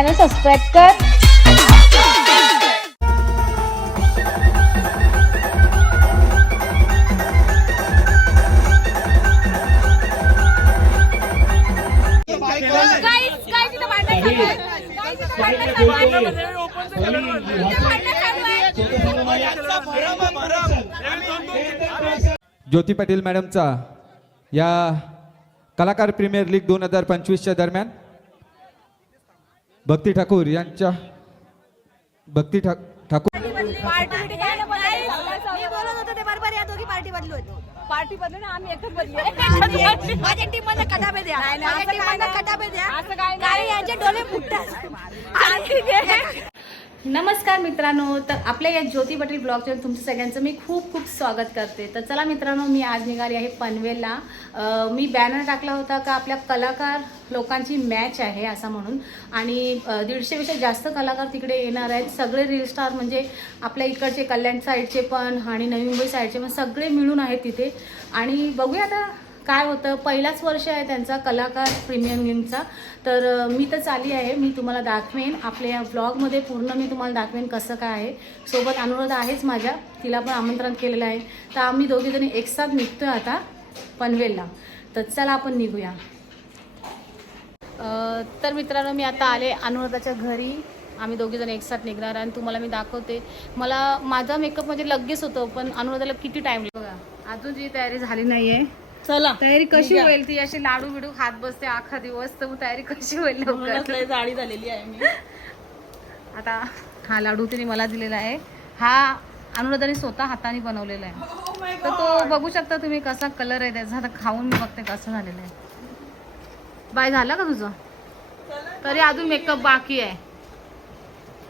Channel subscribe कर. ज्योती पाटील मॅडमचा या कलाकार प्रीमियर लीग दोन हजार पंचवीसच्या दरम्यान भक्ती ठाकूर यांच्या भक्ती ठा ठाकूर पार्टी बिटी काय नाही बनवली. मी बोलत होते ते बरोबर या दोघी पार्टी बदलू पार्टी बदलू ना आम्ही एकच बदलू माझ्या टीममध्ये कटाबे द्या. माझ्या टीममध्ये कटाबे द्या. कारण यांचे डोळे फुटतात. नमस्कार मित्रांनो तर आपल्या या ज्योती पाटील ब्लॉगच्या तुमचं सगळ्यांचं मी खूप खूप स्वागत करते. तर चला मित्रांनो मी आज निघाली आहे पनवेलला. मी बॅनर टाकला होता का आपल्या कलाकार लोकांची मॅच आहे असा म्हणून. आणि दीडशेपेक्षा जास्त कलाकार तिकडे येणार आहेत. सगळे रील स्टार म्हणजे आपल्या इकडचे कल्याण साईडचे पण आणि नवी मुंबई साईडचे पण सगळे मिळून आहेत तिथे. आणि बघूया आता काय होतं पहिलाच वर्ष आहे त्यांचा कलाकार प्रीमियम गेमचा तर मी तर चाली आहे मी तुम्हाला दाखवेन. आपल्या या ब्लॉगमध्ये पूर्ण मी तुम्हाला दाखवेन कसं काय आहे. सोबत अनुरोध आहेच माझ्या तिला पण आमंत्रण केलेलं आहे. तर आम्ही दोघीजणी एकसाथ निघतो आहे आता पनवेलला. तर चला आपण निघूया. तर मित्रांनो मी आता आले अनुराधाच्या घरी. आम्ही दोघीजण एकसाथ निघणार आणि तुम्हाला मी दाखवते. मला माझा मेकअप म्हणजे लगेच होतो पण अनुराधाला किती टाइम बघा अजून जी तयारी झाली नाही आहे चला. तयारी कशी होईल ती? अशी लाडू बिडू खात बसते आखा दिवस तर मग तयारी कशी होईल लवकर? जाडी झालेली आहे मी. आता हा लाडू तिने मला दिलेला आहे. हा अनुराधाने स्वतः हाताने बनवलेला आहे. तर तो बघू शकता तुम्ही कसा कलर आहे त्याचा. आता खाऊन मी बघते कसं झालेलं आहे. बाय झालं का तुझं? तरी अजून मेकअप बाकी आहे.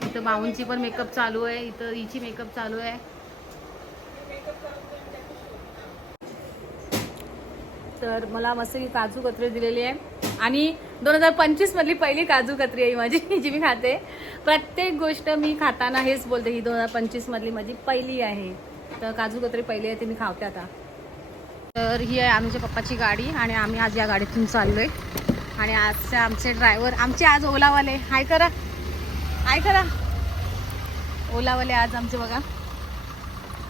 इथं बाऊंची पण मेकअप चालू आहे. इथं हिची मेकअप चालू आहे. तर मला मस्त की काजू कतरी दिलेली आहे. आणि दोन हजार पंचवीस मधली पहिली काजू कतरी आहे माझी जी मी खाते. प्रत्येक गोष्ट मी खाताना हेच बोलते ही दोन हजार पंचवीस मधली माझी पहिली आहे. तर काजू कतरी पहिली आहे ती मी खावते आता. तर ही आहे आमच्या पप्पाची गाडी आणि आम्ही आज या गाडीतून चाललोय. आणि आजचे आमचे ड्रायव्हर आमचे आज ओलावाले. हाय करा. हाय करा. ओलावाले आज आमचे बघा.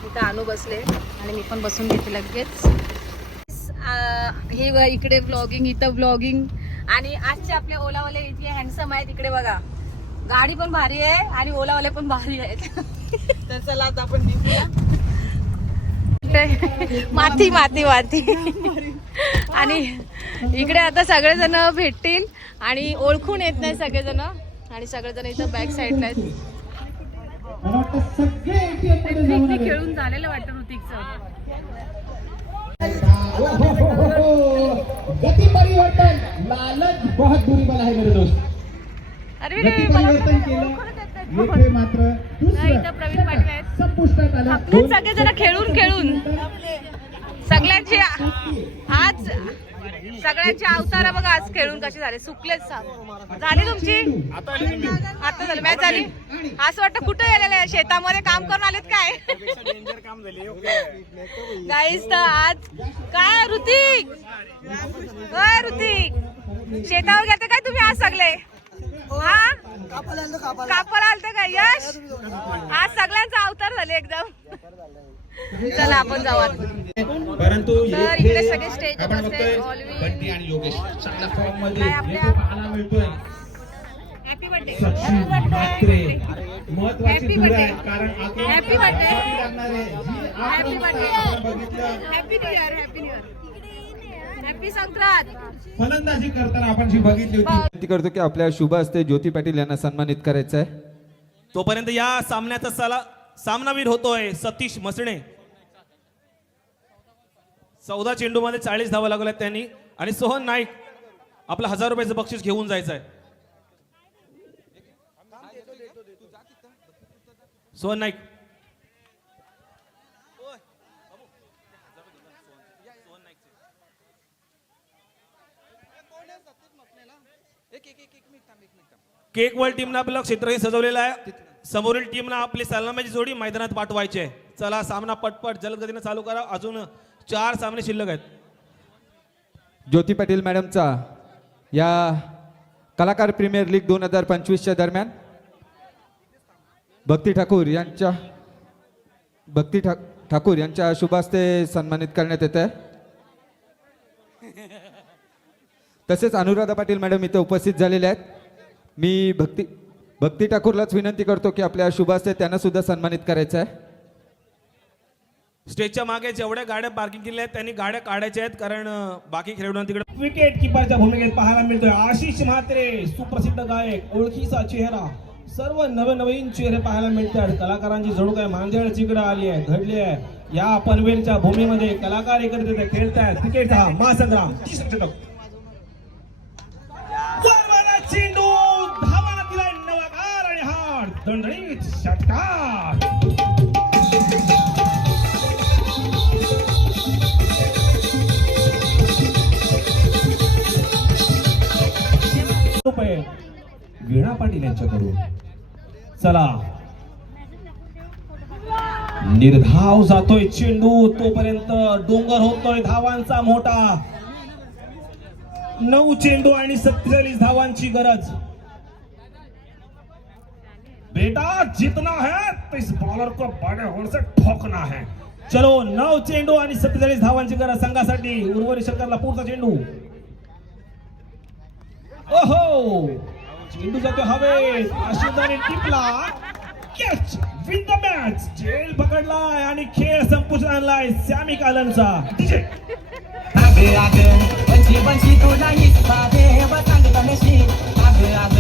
इथं आणू बसले. आणि मी पण बसून घेते लगेच. हे बघा इकडे ब्लॉगिंग इथं ब्लॉगिंग आणि आजचे आपले ओलावाले इतके हँडसम आहेत इकडे बघा. गाडी पण भारी आहे आणि ओलावाले पण भारी आहेत. तर चला आता आपण माती माती माती. आणि इकडे आता सगळेजण भेटतील आणि ओळखून येत नाही सगळेजण. आणि सगळेजण इथं बॅक साईडला आहेत. खेळून झालेलं वाटतं ऋतिकचं. गति परिवर्तन लालच बहुत बुरी बला है मेरे दोस्त. अरे गती परिवर्तन केलं. येथे मात्र संपुष्टात आलं. आपले सगळे जण खेळून खेळून. सगळ्यांची आज सगळ्यांची अवतारा बघा आज खेळून कशी झाले. सुकलेच झाली तुमची? आता झाली. मॅच झाली? असं वाटतं कुठं गेलेलं आहे? शेतामध्ये काम करून आलेत काय? गाईस तर आज काय ऋतिक? होय ऋतिक. शेतावर गेलते काय तुम्ही आज सगळे? हा? कापाला आलते काय यश? आज सगळ्यांचा अवतार झाले एकदम. चला आपण जाऊ. परंतु तर इकडे सगळे स्टेज आपण बसले. ऑलवेज आणि योगेश. चांगल्या फॉर्ममध्ये काय पाहायला मिळतोय. महत्वाची धुरा. आहे कारण फलंदाजी करताना आपण जी बघितली होती. विनंती करतो की आपल्या शुभ हस्ते ज्योती पाटील यांना सन्मानित करायचं आहे. तोपर्यंत या सामन्याचा साला सामनावीर होतोय सतीश मसणे चौदा चेंडूमध्ये चाळीस धावा लागल्या त्यांनी. आणि सोहन नाईक आपलं हजार रुपयाचं बक्षीस घेऊन जायचं आहे सोहन नाईक केक वर्ल्ड टीमनं आपलं क्षेत्रही सजवलेलं आहे. समोरील टीमनं आपली सलामाची जोडी मैदानात पाठवायची आहे. चला सामना पटपट जलदगतीने चालू करा. अजून चार सामने शिल्लक आहेत. ज्योती पाटील मॅडमचा या कलाकार प्रीमियर लीग दोन हजार पंचवीसच्या दरम्यान भक्ती ठाकूर यांच्या भक्ती ठा ठाकूर यांच्या शुभ हस्ते सन्मानित करण्यात येत आहे तसेच अनुराधा पाटील मॅडम इथे उपस्थित झालेले आहेत. मी भक्ती भक्ती ठाकूरलाच विनंती करतो की आपल्या शुभ हस्ते त्यांना सुद्धा सन्मानित करायचं आहे. स्टेजच्या मागे जेवढ्या गाड्या पार्किंग केल्या आहेत त्यांनी गाड्या काढायच्या आहेत कारण बाकी खेळाडूंना तिकडे विकेट किपरच्या भूमिकेत पाहायला मिळतोय आशिष म्हात्रे सुप्रसिद्ध गायक ओळखीचा चेहरा. सर्व नवनवीन चेहरे पाहायला मिळतात. कलाकारांची जणू काय मांजळ चिकडं आली आहे घडली आहे. या पनवेलच्या भूमीमध्ये कलाकार एकत्रित खेळतायत. क्रिकेटचा महासंग्राम. षटक. चेंडू नवाकार आणि हा दणदणीत षटकार. वीणा पाटील यांच्याकडून. चला. निर्धाव जातोय चेंडू तोपर्यंत डोंगर होतोय धावांचा मोठा. नऊ चेंडू आणि सत्तेचाळीस धावांची गरज. बेटा जितना है तो इस बॉलर को बड़े होड़ से ठोकना है. चलो नऊ चेंडू आणि सत्तेचाळीस धावांची गरज संघासाठी. उर्वरित शंकरला पुढचा चेंडू. ओहो! चेंडू जातो हवेत आशिषाने टिपला. कॅच विन द मॅच जेल पकडलाय आणि खेळ संपुष्टात आणलाय सॅमी कालनचा. DJ. आग आग पंची पंची तू नाहीस. साधे बसांग तनशी आग आग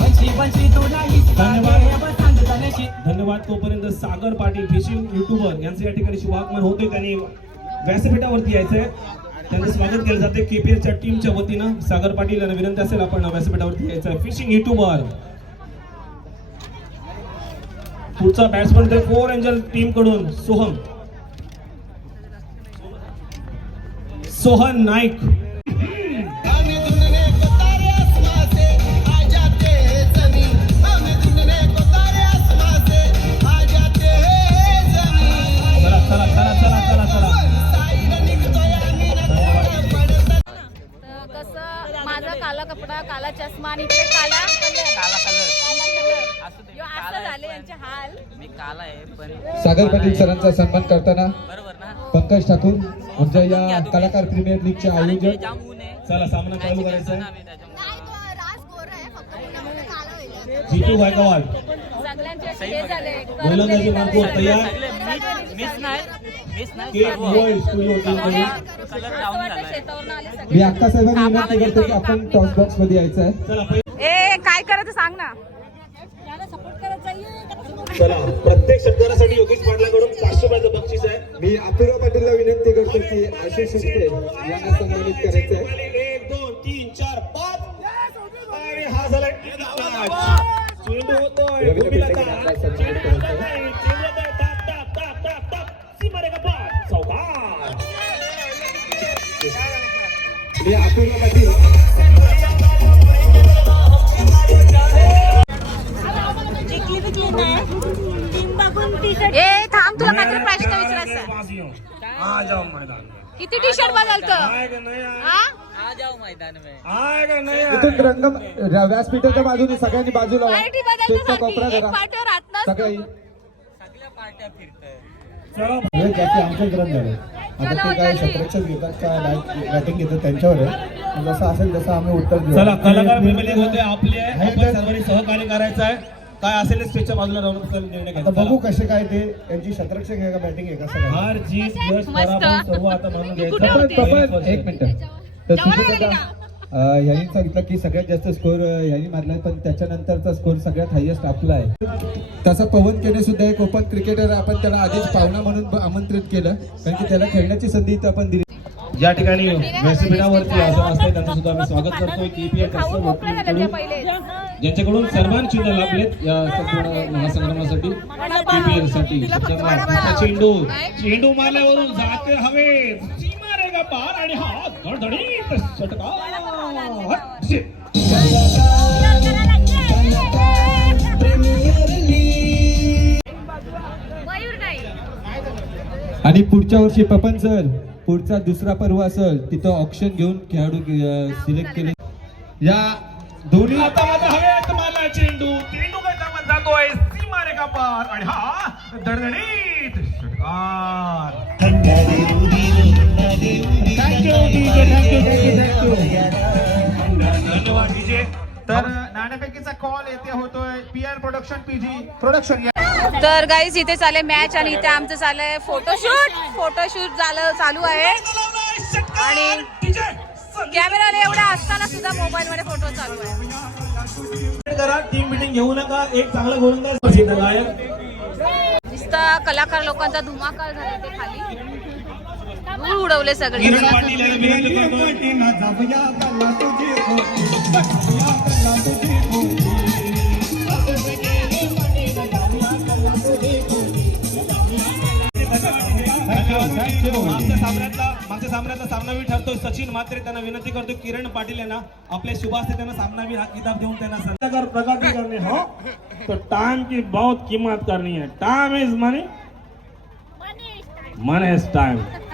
पंची पंची तू तनशी धन्यवाद. तोपर्यंत सागर पाटील फिशिंग युट्यूबर यांचं या ठिकाणी शुभागमन होते त्यांनी व्यासपीठावरती यायचंय. त्यांचं स्वागत केलं जाते केपीएलच्या टीमच्या वतीनं. सागर पाटील यांना विनंती असेल आपण व्यासपीठावरती यायचं फिशिंग युट्यूबर e पुढचा बॅट्समन ते फोर एंजल टीमकडून सोहम. सोहन नाईक. माझा काला कपडा काला चष्मा आणि इकडे काला काला कलर. असं झाले यांचे हाल. मी काला आहे पण सागर पाटील सरांचा सन्मान करताना बरोबर ना? पंकज ठाकूर आमच्या या कलाकार प्रीमियर लीगचे आयोजक. जाम ऊन आहे चला सामना चालू करायचा आहे. आम्ही त्याच्यामुळे. रास गोर आहे फक्त उन्हामध्ये काला वेगळा जीतू गायकवाड सगळ्यांचे असे हे झाले गोलंदाजी मार्गो तयार. मी अक्का साहेबांनी विनंती करतो की आपण टॉस बॉक्समध्ये यायचं आहे. ए काय करायचं सांग ना. चला प्रत्येक षटकारासाठी योगेश पाटलाकडून पाचशे रुपयाचं बक्षीस आहे. मी अपूर्व पाटीलला विनंती करतो की आशिष शिस्ते यांना सन्मानित करायचं आहे. ए थांब तुला काहीतरी प्रश्न विचारायचा में किती टी शर्ट बदलत? आ जाओ मैदान में। आएगा नहीं इथून आएगा? रंग व्यासपीठाच्या बाजूने सगळ्यांनी बाजूला व्हा. पार्टी कोपरा एक धरा. पार्टीवर सगळ्या पार्ट्या फिरतय. चला. हे ज्याचे आमचेच रन झाले आता ते काय सप्रेक्षक घेतात काय बॅटिंग घेतात त्यांच्यावर आहे. जसं असेल तसं आम्ही उत्तर देऊ. चला कलाकार प्रीमियर लीग होते आपली आहे. आहे आपण तर- सर्वांनी सहकार्य करायचं आहे. काय असेल ते स्टेजच्या बाजूला राहून आपल्याला निर्णय आता घ्यायचा बघू. कसे काय ते त्यांची शतरक्षक आहे का बॅटिंग आहे का सगळं? हार जीत यश मस्त. पराभव सर्व आता मानून घ्यायचं. कुठे होते? एक मिनिट. तर दादा, अं, ह्यांनी सांगितलं की सगळ्यात जास्त स्कोर ह्यांनी मारलाय पण त्याच्यानंतरचा स्कोर सगळ्यात हायएस्ट आपला आहे. तसा पवन केने सुद्धा एक ओपन क्रिकेटर आपण त्याला आधीच पाहुणा म्हणून आमंत्रित केलं. कारण की त्याला खेळण्याची संधी इथं आपण दिली. या ठिकाणी व्यासपीठावरती असते त्यांचं सुद्धा आम्ही स्वागत करतोय. ज्यांच्याकडून सन्मान चिन्ह लाभलेत या संपूर्ण महासंग्रामासाठी केपीएलसाठी चेंडू. चेंडू मारल्यावरून जाते हवे मारेगा पार आणि हा धडधडीत षटकार आणि पुढच्या वर्षी पपन सर पुढचा दुसरा पर्व असेल तिथं ऑप्शन घेऊन खेळाडू सिलेक्ट केले. या दोन्ही हातामध्ये हवेत मारला चेंडू. चेंडू काय धावत जातोय सीमारेखा पार. आणि हा दणदणीत षटकार धन्यवाद तर नाणेफेकीचा कॉल येथे होतोय. P R production PG production तर गाईज इथे चालले मॅच आणि इथे आमचं चाललंय फोटोशूट फोटोशूट झालं चालू आहे. आणि कॅमेराला एवढा असताना सुद्धा मोबाईल मध्ये फोटो चालू आहे. करा टीम मिटिंग घेऊ नका. एक चांगला गोलंदाज कलाकार लोकांचा धुमाकाळ झाला ते खाली. धूळ उडवले सगळे. किरण पाटील यांना विनंती करतो मागच्या सामन्यातला मागच्या सामन्यातला सामनावीर ठरतो सचिन मात्रे त्यांना विनंती करतो किरण पाटील यांना आपल्या शुभास्ते त्यांना सामनावीर हा किताब देऊन त्यांना सर- अगर प्रगति करनी हो तो टाइम की बहुत कीमत करनी है. Time is money money is time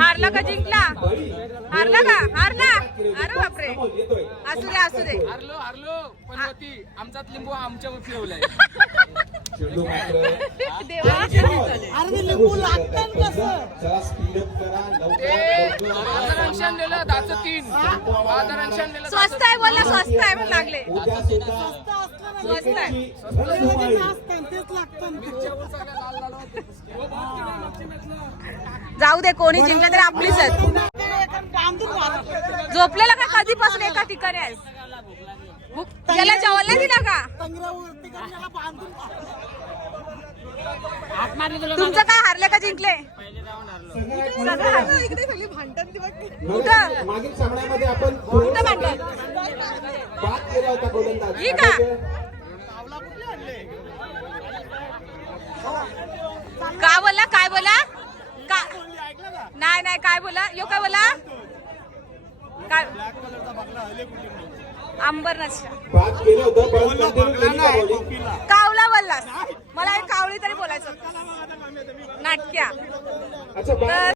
हारला का जिंकला? हारला का? हारला? अरे बापरे. असू दे असू दे. हारलो हारलो. पण आमचाच लिंबू आमच्या फिरवलाय देवा. बाजारांशन दिलं दाचं तीन. स्वस्त आहे बोला स्वस्त आहे म्हणून लागले. स्वस्त आहे. जाऊ दे कोणी जिंकलं तरी आपलीच आहेत. झोपलेला का कधीपासून एका ठिकाणी आहेस? त्याला जेवले जेवायला दिला का? तुमचं काय हारले का जिंकले? कुठं भांडण? ही का काय बोला काय बोला का नाही नाही काय बोला? यो काय बोला? काय? bowling? कावला बोललास. मला एक कावळी तरी बोलायचं. नाटक्या. तर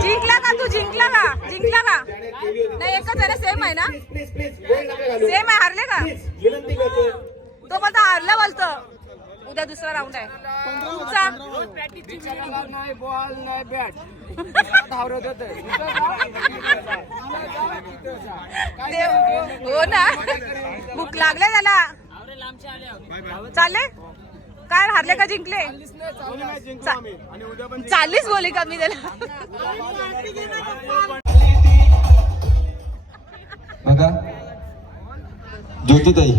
जिंकला का तू? जिंकला का? जिंकला का? नाही एकच आहे ना सेम आहे ना? प्लीज प्लीज वेळ नका घालू. सेम आहे हारले का? प्लीज विनंती करतो. तो बोलतो हारला बोलतो. उद्या दुसरा राऊंड आहे. तुमचा? नाही बॉल नाही बॅट धावरत होत देव- हो ना. भूक लागले त्याला. चालले? काय हारले का जिंकले? चा- चाललीच बोली का मी त्याला? बघा ज्योतिताई.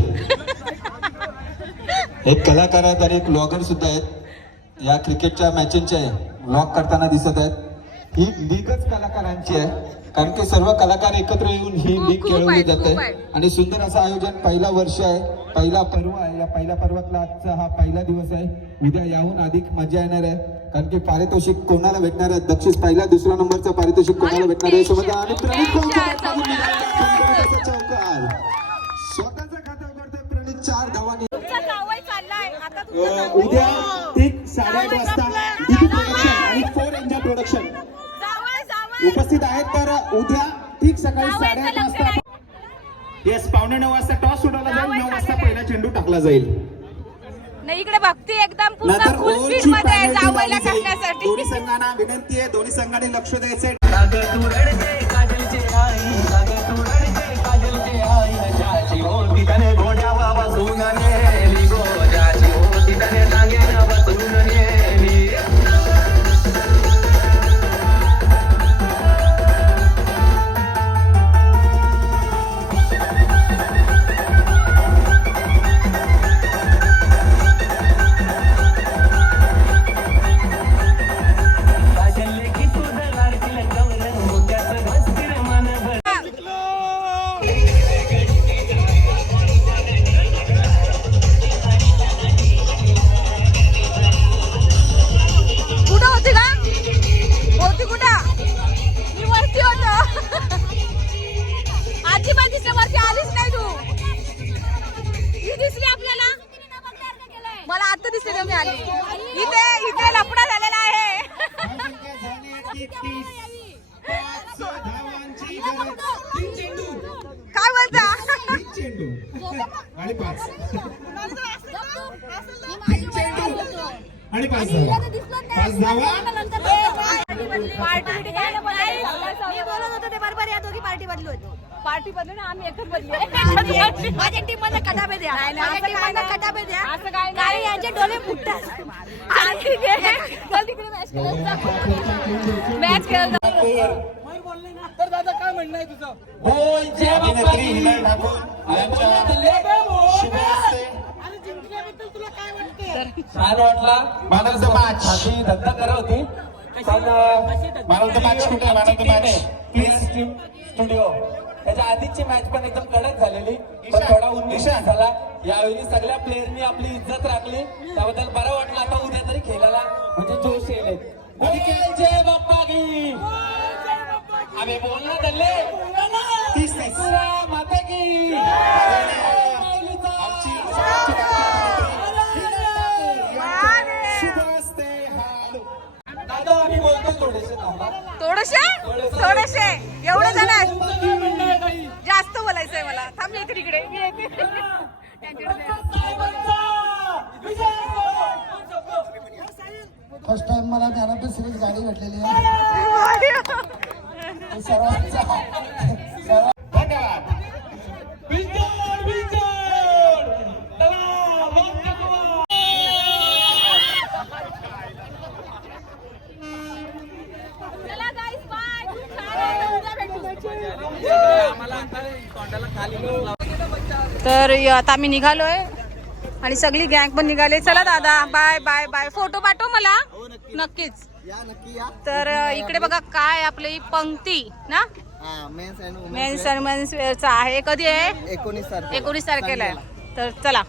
एक कलाकार आहेत आणि एक ब्लॉगर सुद्धा आहेत. या क्रिकेटच्या मॅचेसचे ब्लॉग करताना दिसत आहेत. ही लीगच कलाकारांची आहे. कारण की सर्व कलाकार एकत्र येऊन ही लीग खूप खेळवली जाते. आणि सुंदर असं आयोजन पहिला वर्ष आहे. पहिला पर्व आहे. या पहिल्या पर्वातला आजचा हा पहिला दिवस आहे. उद्या याहून अधिक मजा येणार आहे. कारण की पारितोषिक कोणाला भेटणार आहे? दक्षिण पहिला दुसरा नंबरचं पारितोषिक कोणाला भेटणार आहे? आणि स्वतःचा खाता उघडतोय प्रणित चार धावांनी. अ, उद्या ठीक साडेआठ वाजता डीपी प्रोडक्शन आणि फोर उपस्थित आहेत तर उद्या ठीक सकाळी साडेआठ वाजता. येस पावणे नऊ वाजता टॉस सुटवला जाईल. नऊ वाजता पहिला चेंडू टाकला जाईल. नाही इकडे भक्ती एकदम पूर्ण फुल स्पीडमध्ये आहे जावयला. करण्यासाठी दोन्ही संघांना विनंती आहे दोन्ही संघांनी लक्ष रडते काजलचे आई. तू रडते काजलचे आई. मी आली. इथे इथे लपडा झालेला आहे. काय बोलता? आणि पाच पाच पार्टी काय ते बरोबर या दोघी पार्टी बदलू पार्टी बदलू ना आम्ही एकच बदलू माझ्या टीममध्ये कटाबे द्या माझ्या टीममध्ये कटाबे द्या. काय यांचे डोले फुटतात मॅच खेळत बोलचे अभिनेत्री हिना ठाकूर छान वाटला. मॅन ऑफ द मॅच छाती धंदा करत होती? पण कुठे प्लीज स्टुडिओ त्याच्या आधीची मॅच पण एकदम कडक झालेली. पण थोडा उन्मेष झाला यावेळी सगळ्या प्लेयरनी आपली इज्जत राखली. त्याबद्दल बरं वाटलं आता उद्या तरी खेळायला. म्हणजे जोश येईल. जय बाप्पा की अबे बोल ना दल्ले माता की दादा आम्ही बोलतो थोडेसे. थोडेसे. एवढे जण आहेत जास्त बोलायचंय मला थांब मी येते तिकडे मी येते फर्स्ट टाइम मला द सिरीज गाडी भेटलेली आहे. सर्वांचा धन्यवाद. तर आता आम्ही निघालोय. आणि सगळी गँग पण निघाले. चला दादा बाय बाय बाय फोटो पाठव मला. नक्कीच. तर इकडे बघा काय आपली पंक्ती ना? मेन्स अँड मेन्स वेअरचा आहे. कधी आहे? एकोणीस तारखेला. एकोणीस तारखेला आहे. तर चला.